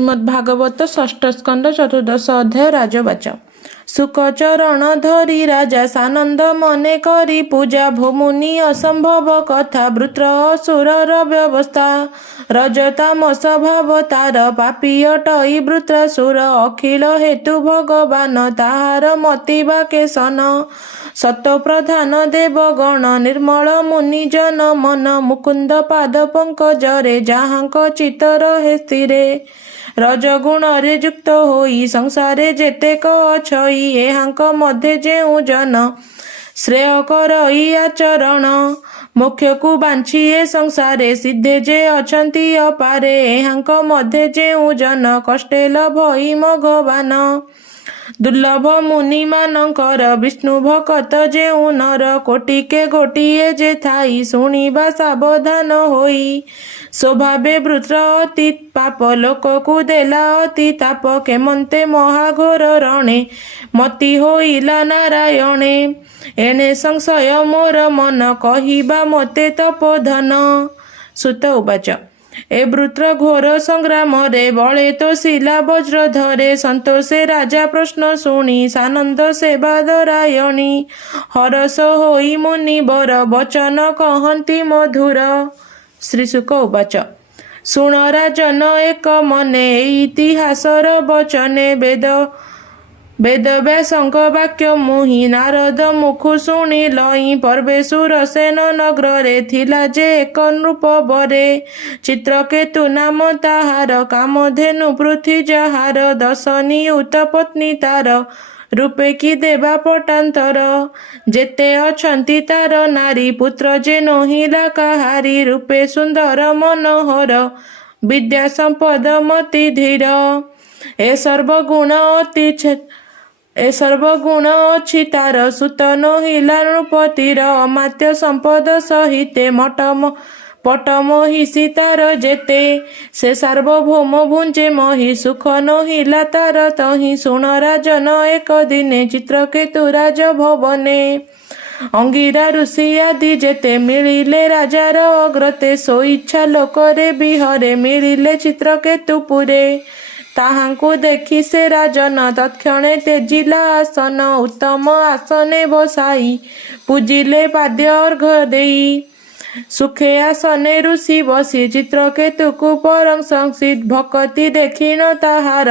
ଶ୍ରୀମଦ୍ଭାଗବତ ଷଷ୍ଠ ସ୍କନ୍ଧ ଚତୁର୍ଦଶ ଅଧ୍ୟାୟ ରାଜବାଚ। ସୁଖଚରଣ ଧରି ରାଜା ସାନନ୍ଦ ମନେ କରି ପୂଜା ଭୂମୁନି ଅସମ୍ଭବ କଥା ବୃତ୍ର ଅସୁରର ବ୍ୟବସ୍ଥା ରଜତାମସ ଭାବ ତାର ପାପୀ ଅଟଇ ବୃତ୍ରାସୁର ଅଖିଳ ହେତୁ ଭଗବାନ ତାହାର ମତିବା କେଶନ ସତ ପ୍ରଧାନ ଦେବଗଣ ନିର୍ମଳ ମୁନିଜନ ମନ ମୁକୁନ୍ଦ ପାଦ ପଙ୍କଜରେ ଯାହାଙ୍କ ଚିତ୍ତ ରହେ ସ୍ଥିରେ ରଜଗୁଣରେ ଯୁକ୍ତ ହୋଇ ସଂସାରେ ଯେତେକ ଅଛଇ ଏହାଙ୍କ ମଧ୍ୟରେ ଯେଉଁ ଜନ ଶ୍ରେୟ କରଇ ଆଚରଣ ମୋକ୍ଷକୁ ବାଞ୍ଛି ଏ ସଂସାରେ ସିଦ୍ଧେ ଯେ ଅଛନ୍ତି ଅପାରେ ଏହାଙ୍କ ମଧ୍ୟରେ ଯେଉଁ ଜନ କଷ୍ଟେ ଲଭଇ ଭଗବାନ ଦୁର୍ଲଭ ମୁନିମାନଙ୍କର ବିଷ୍ଣୁ ଭକତ ଯେଉଁ ନର କୋଟିକେ ଗୋଟିଏ ଯେ ଥାଇ ଶୁଣିବା ସାବଧାନ ହୋଇ ସ୍ୱଭାବେ ବୃତ୍ର ଅତି ପାପ ଲୋକକୁ ଦେଲା ଅତି ତାପ କେମନ୍ତେ ମହାଘୋର ରଣେ ମତି ହୋଇଲା ନାରାୟଣେ ଏଣେ ସଂଶୟ ମୋର ମନ କହିବା ମୋତେ ତପୋଧନ। ସୁତ ଉବାଚ ଏ ବୃତ୍ର ଘୋର ସଂଗ୍ରାମରେ ବଳେ ତୋଷିଲା ବଜ୍ରଧରେ ସନ୍ତୋଷେ ରାଜା ପ୍ରଶ୍ନ ଶୁଣି ସାନନ୍ଦ ସେବା ଦରାୟଣୀ ହରସ ହୋଇ ମୁନିବର ବଚନ କହନ୍ତି ମଧୁର। ଶ୍ରୀଶୁକ ଉବାଚ ଶୁଣ ରାଜନ ଏକ ମନେ ଏଇ ଇତିହାସର ବଚନେ ବେଦବ୍ୟାସଙ୍କ ବାକ୍ୟ ମୁହିଁ ନାରଦ ମୁଖୁ ଶୁଣି ଲଇଁ ପର୍ବେଶୁର ସେନ ନଗରରେ ଥିଲା ଯେ ଏକ ନୃପବରେ ଚିତ୍ରକେତୁ ନାମ ତାହାର କାମଧେନୁ ପୃଥ୍ୱୀ ଯାହାର ଦଶ ନିୟୁତ ପତ୍ନୀ ତାର ରୂପେ କି ଦେବା ପଟାନ୍ତର ଯେତେ ଅଛନ୍ତି ତାର ନାରୀ ପୁତ୍ର ଯେ ନୋହିଲା କାହାରି ରୂପେ ସୁନ୍ଦର ମନୋହର ବିଦ୍ୟା ସମ୍ପଦ ମତି ଧୀର ଏ ସର୍ବଗୁଣ ଅଛି ତାର ସୁତ ନୋହିଲା ନୃପତିର ଅମାତ୍ୟ ସମ୍ପଦ ସହିତେ ପଟମହିଷୀ ତାର ଯେତେ ସେ ସାର୍ବଭୌମ ଭୁଞ୍ଜେ ମହି ସୁଖ ନୋହିଲା ତାର ତହିଁ ଶୁଣ ରାଜନ ଏକ ଦିନେ ଚିତ୍ରକେତୁ ରାଜଭବନେ ଅଙ୍ଗିରା ଋଷି ଆଦି ଯେତେ ମିଳିଲେ ରାଜାର ଅଗ୍ରତେ ସ୍ୱଇଚ୍ଛା ଲୋକରେ ବିହରେ ମିଳିଲେ ଚିତ୍ରକେତୁପୁରେ ତାହାଙ୍କୁ ଦେଖି ସେ ରାଜନ ତତ୍କ୍ଷଣେ ତେଜିଲା ଆସନ ଉତ୍ତମ ଆସନେ ବସାଇ ପୂଜିଲେ ପାଦ୍ୟ ଅର୍ଘ୍ୟ ଦେଇ ସୁଖେ ଆସନେ ଋଷି ବସି ଚିତ୍ରକେତୁକୁ ପରଂ ସଂସିତ ଭକତି ଦେଖିଣ ତାହାର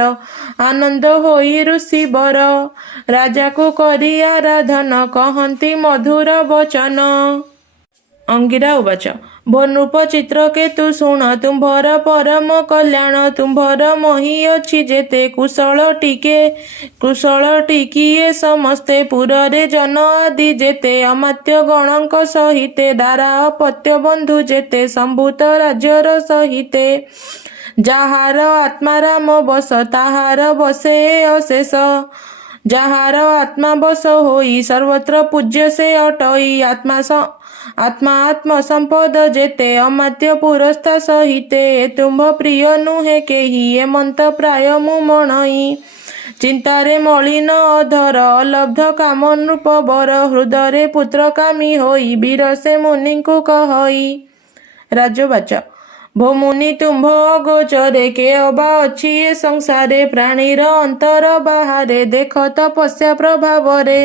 ଆନନ୍ଦ ହୋଇ ଋଷି ବର ରାଜାକୁ କରି ଆରାଧନ କହନ୍ତି ମଧୁର ବଚନ। ଅଙ୍ଗିରା ଉବାଚ ଭୋ ନୃପ ଚିତ୍ରକେତୁ ଶୁଣ ତୁମ୍ଭର ପରମ କଲ୍ୟାଣ ତୁମ୍ଭର ମହି ଅଛି ଯେତେ କୁଶଳ ଟିକିଏ ସମସ୍ତେ ପୁରରେ ଜନ ଆଦି ଯେତେ ଅମାତ୍ୟ ଗଣଙ୍କ ସହିତେ ଦାରା ଅପତ୍ୟ ବନ୍ଧୁ ଯେତେ ସମ୍ଭୂତ ରାଜ୍ୟର ସହିତେ ଯାହାର ଆତ୍ମା ରାମ ବଶ ତାହାର ବସେ ଅଶେଷ ଯାହାର ଆତ୍ମା ବଶ ହୋଇ ସର୍ବତ୍ର ପୂଜ୍ୟ ସେ ଅଟଇ ଆତ୍ମ ସମ୍ପଦ ଯେତେ ଅମାତ୍ୟ ପୁରସ୍ତା ସହିତେ ତୁମ୍ଭ ପ୍ରିୟ ନୁହେଁ କେହି ଏମନ୍ତ ପ୍ରାୟ ମୁଁ ମଣଇ ଚିନ୍ତାରେ ମଳିନ ଅଧର ଅଲବ୍ଧ କାମ ନୃପ ବର ହୃଦୟରେ ପୁତ୍ର କାମୀ ହୋଇ ବୀର ସେ ମୁନିଙ୍କୁ କହଇ। ରାଜବାଚ ଭୋ ମୁନି ତୁମ୍ଭ ଅଗୋଚରେ କେ ଅବା ଅଛି ଏ ସଂସାରେ ପ୍ରାଣୀର ଅନ୍ତର ବାହାରେ ଦେଖ ତପସ୍ୟା ପ୍ରଭାବରେ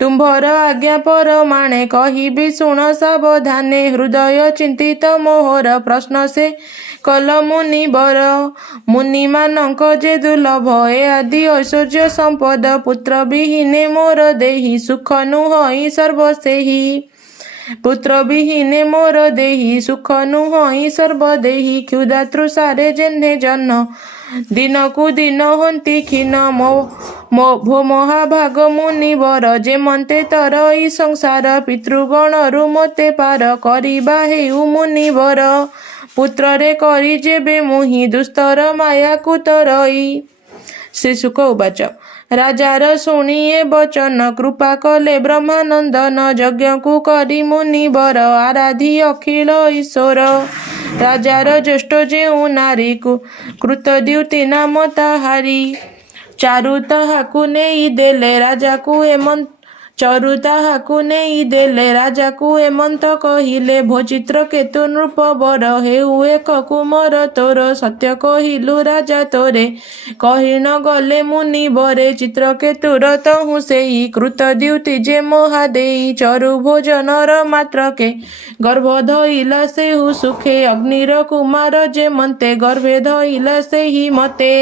ତୁମ୍ଭର ଆଜ୍ଞା ପରମାଣେ କହିବି ଶୁଣ ସାବଧାନେ ହୃଦୟ ଚିନ୍ତିତ ମୋହର ପ୍ରଶ୍ନ ସେ କଲ ମୁନିବର ମୁନିମାନଙ୍କ ଯେ ଦୁର୍ଲଭ ଏ ଆଦି ଐଶ୍ୱର୍ଯ୍ୟ ସମ୍ପଦ ପୁତ୍ର ବିହୀନେ ମୋର ଦେହି ସୁଖ ନୁହଁଇ ସର୍ବସେହି ପୁତ୍ର ବିହୀନେ ମୋର ଦେହି ସୁଖ ନୁହଁଇ ସର୍ବଦେହି କ୍ଷୁଧା ତୃଷାରେ ଯେହ୍ନେ ଜନ ଦିନକୁ ଦିନ ହନ୍ତି କ୍ଷୀଣ ଭୋ ମହାଭାଗ ମୁନିବର ଯେମନ୍ତେ ତରଇ ସଂସାର ପିତୃଗଣରୁ ମୋତେ ପାର କରିବା ହେଉ ମୁନିବର ପୁତ୍ରରେ କରି ଯେବେ ମୁହିଁ ଦୁସ୍ତର ମାୟାକୁ ତରଇ। ଶ୍ରୀଶୁକ ଉବାଚ ରାଜାର ଶୁଣି ଏ ବଚନ କୃପା କଲେ ବ୍ରହ୍ମାନନ୍ଦନ ଯଜ୍ଞକୁ କରି ମୁନିବର ଆରାଧି ଅଖିଳ ଈଶ୍ୱର ରାଜାର ଜ୍ୟେଷ୍ଠ ଯେଉଁ ନାରୀ କୃତଦ୍ୟୁତି ନାମ ତାହାରି ଚାରୁ ତାହାକୁ ନେଇ ଦେଲେ ରାଜାକୁ ଚରୁ ତାହାକୁ ନେଇ ଦେଲେ ରାଜାକୁ ଏମନ୍ତ କହିଲେ ଭୋ ଚିତ୍ରକେତୁ ନୃପ ବର ହେଉ ଏକ କୁମର ତୋର ସତ୍ୟ କହିଲୁ ରାଜା ତୋରେ କହି ନ ଗଲେ ମୁନି ବରେ ଚିତ୍ରକେତୁର ତହୁଁ ସେଇ କୃତ ଦ୍ୟୁତି ଯେ ମହାଦେଇ ଚରୁ ଭୋଜନର ମାତ୍ରକେ ଗର୍ଭ ଧଇଲା ସେହୁ ସୁଖେ ଅଗ୍ନିର କୁମାର ଯେ ମନ୍ତେ ଗର୍ଭେ ଧଇଲା ସେହି ମତେ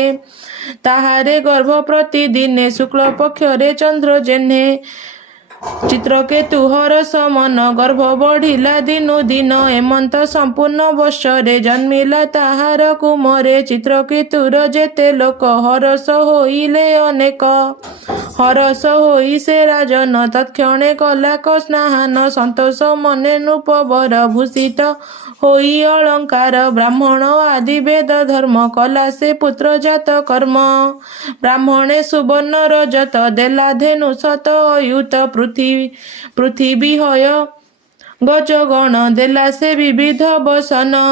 ତାହାରେ ଗର୍ଭ ପ୍ରତିଦିନେ ଶୁକ୍ଳ ପକ୍ଷରେ ଚନ୍ଦ୍ର ଯେହ୍ନେ ଚିତ୍ରକେତୁ ହରସ ମନ ଗର୍ଭ ବଢିଲା ଦିନୁ ଦିନ ଏମନ୍ତ ସମ୍ପୂର୍ଣ୍ଣ ବର୍ଷରେ ଜନ୍ମିଲା ତାହାର କୁମରେ ଚିତ୍ରକେତୁର ଯେତେ ଲୋକ ହରସ ହୋଇଲେ ଅନେକ ହରସ ହୋଇ ସେ ରାଜନ ତତ୍କ୍ଷଣେ କଲା ସ୍ନାନ ସନ୍ତୋଷ ମନେ ନୃପବର ଭୂଷିତ ହୋଇ ଅଳଙ୍କାର ବ୍ରାହ୍ମଣ ଆଦି ବେଦ ଧର୍ମ କଲା ସେ ପୁତ୍ର ଜାତ କର୍ମ ବ୍ରାହ୍ମଣେ ସୁବର୍ଣ୍ଣ ରଜତ ଦେଲା ଧେନୁ ସତ ଅୟୁତ ପୃଥିବୀ ହୟ ଗଜଗଣ ଦେଲା ସେ ବିବିଧ ବସନ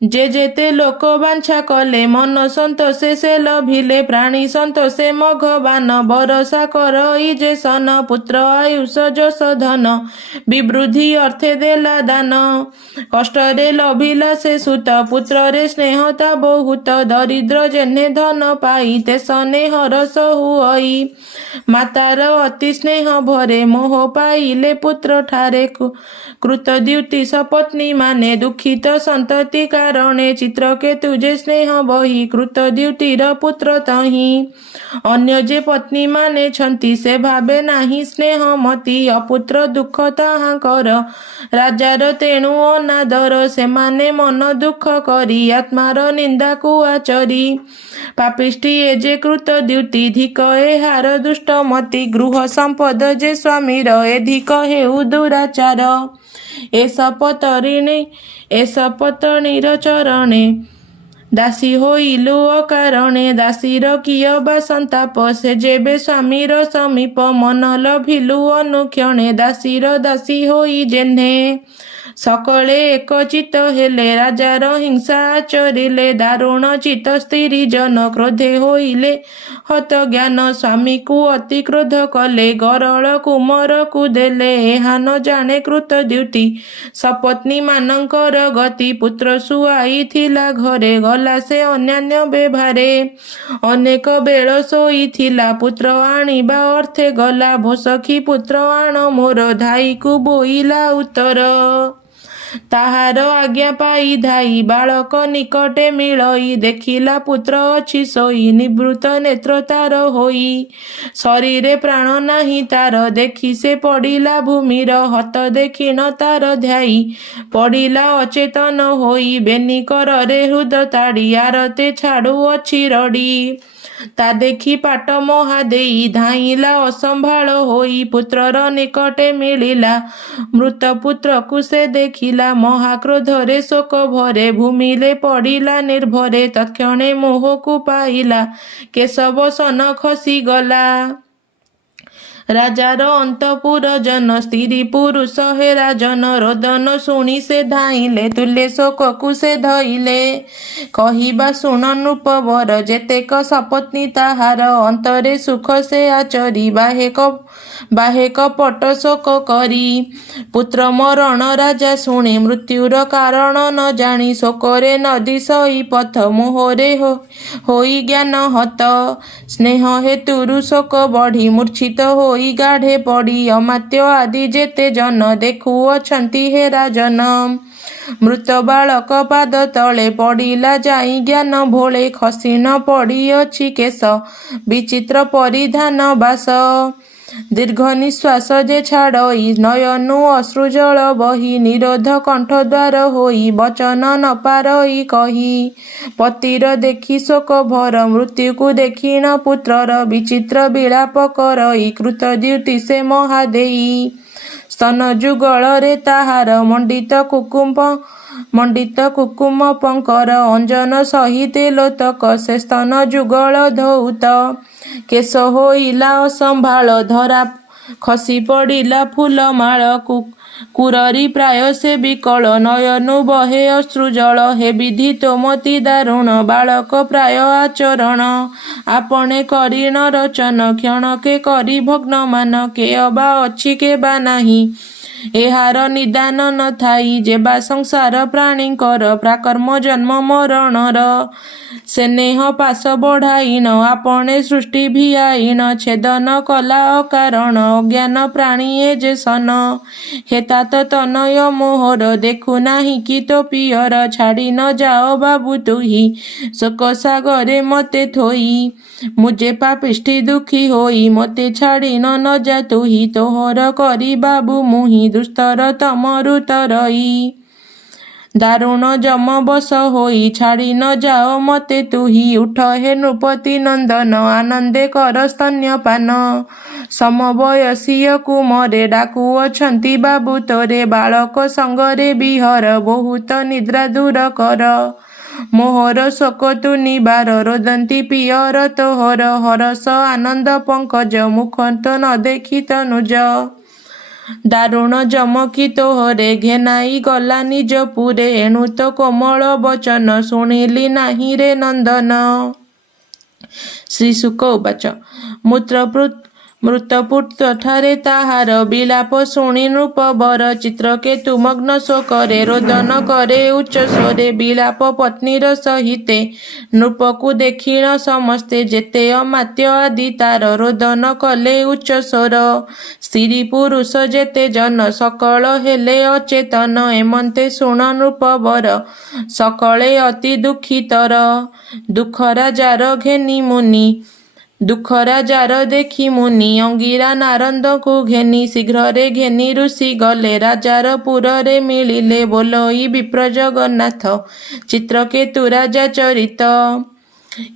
ଯେ ଯେତେ ଲୋକ ବାଞ୍ଛା କଲେ ମନ ସନ୍ତୋଷେ ସେ ଲଭିଲେ ପ୍ରାଣୀ ସନ୍ତୋଷେ ମଘବାନ ବରସା କରଇ ଯେ ସନ ପୁତ୍ର ଆୟୁଷ ଯଶ ଧନ ବିବୃଦ୍ଧି ଅର୍ଥେ ଦେଲା ଦାନ କଷ୍ଟରେ ଲଭିଲା ସେ ସୁତ ପୁତ୍ରରେ ସ୍ନେହତା ବହୁତ ଦରିଦ୍ର ଯେହ୍ନେ ଧନ ପାଇ ତେସନେ ହରସ ହୁଅଇ ମାତାର ଅତି ସ୍ନେହ ଭରେ ମୋହ ପାଇଲେ ପୁତ୍ର ଠାରେ କୃତ ଦ୍ୟୁତି ସପତ୍ନୀ ମାନେ ଦୁଃଖିତ ସନ୍ତତି କାରଣେ ଚିତ୍ରକେତୁ ଯେ ସ୍ନେହ ବହି କୃତ ଦ୍ୟୁତିର ପୁତ୍ର ତହିଁ ଅନ୍ୟ ଯେ ପତ୍ନୀ ମାନେ ଛନ୍ତି ସେ ଭାବେ ନାହିଁ ସ୍ନେହ ମତି ଅପୁତ୍ର ଦୁଃଖ ତାହାଙ୍କର ରାଜାର ତେଣୁ ଅନାଦର ସେମାନେ ମନ ଦୁଃଖ କରି ଆତ୍ମାର ନିନ୍ଦାକୁ ଆଚରି ପାପିଷ୍ଟି ଏ ଯେ କୃତ ଦ୍ୟୁତି ଧିକ ଏହାର ଦୁଷ୍ଟ ମତି ଗୃହ ସମ୍ପଦ ଯେ ସ୍ୱାମୀର ଏ ଧିକ ହେଉ ଦୁରାଚାର ଏ ଶପତଣୀର ଚରଣେ ଦାସୀ ହୋଇଲୁ ଅକାରଣେ ଦାସୀର କିୟ ବା ସନ୍ତାପ ସେ ଯେବେ ସ୍ୱାମୀର ସମୀପ ମନ ଲଭିଲୁ ଅନୁକ୍ଷଣେ ଦାସୀର ଦାସୀ ହୋଇ ଯେହ୍ନେ ସକଳେ ଏକଚିତ ହେଲେ ରାଜାର ହିଂସା ଆଚରିଲେ ଦାରୁଣ ଚିତ ସ୍ତ୍ରୀ ଜନ କ୍ରୋଧେ ହୋଇଲେ ହତ ଜ୍ଞାନ ସ୍ୱାମୀକୁ ଅତି କ୍ରୋଧ କଲେ ଗରଳ କୁମରକୁ ଦେଲେ ଏହା ନ ଜାଣେ କୃତ ଦ୍ୟୁତି ସପତ୍ନୀ ମାନଙ୍କର ଗତି ପୁତ୍ର ଶୁଆଇଥିଲା ଘରେ ଗଲା ସେ ଅନ୍ୟାନ୍ୟ ବେଭାରେ ଅନେକ ବେଳ ଶୋଇଥିଲା ପୁତ୍ର ଆଣିବା ଅର୍ଥେ ଗଲା ଭୋ ସଖୀ ପୁତ୍ର ଆଣ ମୋର ଧାଇକୁ ବୋଇଲା ଉତ୍ତର ତାହାର ଆଜ୍ଞା ପାଇ ଧାଇ ବାଳକ ନିକଟେ ମିଳଇ ଦେଖିଲା ପୁତ୍ର ଅଛି ଶୋଇ ନିବୃତ ନେତ୍ର ତାର ହୋଇ ଶରୀରେ ପ୍ରାଣ ନାହିଁ ତାର ଦେଖି ସେ ପଡ଼ିଲା ଭୂମିର ହତ ଦେଖିଣ ତାର ଧ୍ୟାଇ ପଡ଼ିଲା ଅଚେତନ ହୋଇ ବେନିକରରେ ହୃଦ ତାଡ଼ି ଆରତେ ଛାଡ଼ୁ ଅଛି ରଡ଼ି ତା ଦେଖି ପାଟ ମହାଦେଇ ଧାଇଁଲା ଅସମ୍ଭାଳ ହୋଇ ପୁତ୍ରର ନିକଟେ ମିଳିଲା ମୃତ ପୁତ୍ରକୁ ସେ ଦେଖିଲା ମହାକ୍ରୋଧରେ ଶୋକ ଭରେ ଭୂମିରେ ପଡ଼ିଲା ନିର୍ଭରେ ତତ୍କ୍ଷଣେ ମୋହକୁ ପାଇଲା କେଶବସନ ଖସିଗଲା ରାଜାର ଅନ୍ତପୁର ଜନ ସ୍ତ୍ରୀ ପୁରୁଷ ହେ ରାଜନ ରୋଦନ ଶୁଣି ସେ ଧାଇଁଲେ ତୁଲେ ଶୋକକୁ ସେ ଧଇଲେ କହିବା ଶୁଣ ନୃପବର ଯେତେକ ସପତ୍ନୀ ତାହାର ଅନ୍ତରେ ସୁଖ ସେ ଆଚରି ବାହେକ ପଟ ଶୋକ କରି ପୁତ୍ର ମରଣ ରାଜା ଶୁଣି ମୃତ୍ୟୁର କାରଣ ନ ଜାଣି ଶୋକରେ ନଦୀ ସଇ ପଥ ମୋହରେ ହୋଇ ଜ୍ଞାନ ହତ ସ୍ନେହ ହେତୁରୁ ଶୋକ ବଢ଼ି ମୂର୍ଚ୍ଛିତ ହୋଇ ଗାଢ଼େ ପଡ଼ି ଅମାତ୍ୟ ଆଦି ଯେତେ ଜନ ଦେଖୁଅଛନ୍ତି ହେ ରାଜନ ମୃତ ବାଳକ ପାଦ ତଳେ ପଡ଼ିଲା ଯାଇ ଜ୍ଞାନ ଭୋଳେ ଖସିନ ପଡ଼ିଅଛି କେଶ ବିଚିତ୍ର ପରିଧାନ ବାସ ଦୀର୍ଘ ନିଶ୍ୱାସ ଯେ ଛାଡ଼ଇ ନୟନୁ ଅଶ୍ରୁ ଜଳ ବହି ନିରୋଧ କଣ୍ଠ ଦ୍ୱାର ହୋଇ ବଚନ ନ ପାରଇ କହି ପତିର ଦେଖି ଶୋକ ଭର ମୃତ୍ୟୁକୁ ଦେଖିଣ ପୁତ୍ରର ବିଚିତ୍ର ବିଳାପ କରଇ କୃତ ଦ୍ୟୁତି ସେ ମହାଦେଇ ସ୍ତନ ଯୁଗଳରେ ତାହାର ମଣ୍ଡିତ କୁକୁମ ପଙ୍କର ଅଞ୍ଜନ ସହିତେ ଲୋତକ ସେ ସ୍ତନ ଯୁଗଳ ଧୌତ କେଶ ହୋଇଲା ଅସମ୍ଭାଳ ଧରା ଖସି ପଡ଼ିଲା ଫୁଲମାଳ କୁରରି ପ୍ରାୟ ସେ ବିକଳ ନୟନୁ ବହେ ଅଶ୍ରୁଜଳ ହେ ବିଧି ତୋମତି ଦାରୁଣ ବାଳକ ପ୍ରାୟ ଆଚରଣ ଆପଣେ କରି ନ ରଚନ କ୍ଷଣକେ କରି ଭଗ୍ନମାନ କେ ଅବା ଅଛି କେ ବା ନାହିଁ ଏହାର ନିଦାନ ନଥାଇ ଯେବା ସଂସାର ପ୍ରାଣୀଙ୍କର ପ୍ରାକର୍ମ ଜନ୍ମ ମରଣର ସ୍ନେହ ପାଶ ବଢ଼ାଇନ ଆପଣେ ସୃଷ୍ଟି ଭିଆଇନ ଛେଦନ କଲା ଅକାରଣ ଅଜ୍ଞାନ ପ୍ରାଣୀ ଏ ଯେ ସନ ହେତାତ ତନୟ ମୋହର ଦେଖୁ ନାହିଁ କି ତୋ ପିଅର ଛାଡ଼ି ନ ଯାଅ ବାବୁ ତୁହି ଶୋକ ସାଗରେ ମତେ ଥୋଇ ମୁଁ ଯେ ପାପିଷ୍ଠି ଦୁଃଖୀ ହୋଇ ମତେ ଛାଡ଼ି ନ ଯା ତୁହି ତୋହର କରି ବାବୁ ମୁହିଁ ଦୁସ୍ତର ତମରୁ ତରଇ ଦାରୁଣ ଯମ ବଶ ହୋଇ ଛାଡ଼ି ନ ଯାଅ ମତେ ତୁହି ଉଠ ହେ ନୃପତି ନନ୍ଦନ ଆନନ୍ଦେ କର ସ୍ତନ୍ୟପାନ ସମବୟସୀୟ କୁମରେ ଡାକୁଅଛନ୍ତି ବାବୁ ତୋରେ ବାଳକ ସଙ୍ଗରେ ବିହର ବହୁତ ନିଦ୍ରା ଦୂର କର ମୋହର ଶୋକ ତୁ ନିବାର ରୋଦନ୍ତି ପିଅର ତୋହର ହରସ ଆନନ୍ଦ ପଙ୍କଜ ମୁଖ ତ ନ ଦେଖି ତନୁଜ ଦାରୁଣ ଯମକି ତୋହରେ ଘେନାଇ ଗଲା ନିଜ ପୁରେ ଏଣୁ ତ କୋମଳ ବଚନ ଶୁଣିଲି ନାହିଁ ରେ ନନ୍ଦନ ଶ୍ରୀଶୁକ ଉବାଚ ମୃତପୁତ୍ରଠାରେ ତାହାର ବିଳାପ ଶୁଣି ନୃପବର ଚିତ୍ରକେତୁ ମଗ୍ନ ଶୋକରେ ରୋଦନ କରେ ଉଚ୍ଚ ସ୍ୱରେ ବିଳାପ ପତ୍ନୀର ସହିତେ ନୃପକୁ ଦେଖିଣ ସମସ୍ତେ ଯେତେ ଅମାତ୍ୟ ଆଦି ତାର ରୋଦନ କଲେ ଉଚ୍ଚ ସ୍ୱର ସ୍ତ୍ରୀ ପୁରୁଷ ଯେତେ ଜନ ସକଳ ହେଲେ ଅଚେତନ ଏମନ୍ତେ ଶୁଣ ନୃପବର ସକଳେ ଅତି ଦୁଃଖିତର ଦୁଃଖରା ଜାର ଘେନି ମୁନି ଦୁଃଖରା ଜାର ଦେଖି ମୁନି ଅଙ୍ଗିରା ନାରଦଙ୍କୁ ଘେନି ଶୀଘ୍ରରେ ଘେନି ଋଷି ଗଲେ ରାଜାର ପୁରରେ ମିଳିଲେ ବୋଲଇ ବିପ୍ର ଜଗନ୍ନାଥ ଚିତ୍ରକେତୁ ରାଜା ଚରିତ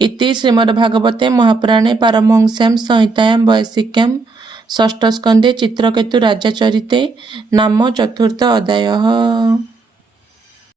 ଇତି ଶ୍ରୀମଦ୍ଭାଗବତେ ମହାପୁରାଣେ ପାରମହଂସ୍ୟାଂ ସଂହିତାୟାଂ ବୈଶିକ୍ୟାଂ ଷଷ୍ଠ ସ୍କନ୍ଧେ ଚିତ୍ରକେତୁ ରାଜା ଚରିତେ ନାମ ଚତୁର୍ଥ ଅଧ୍ୟାୟः।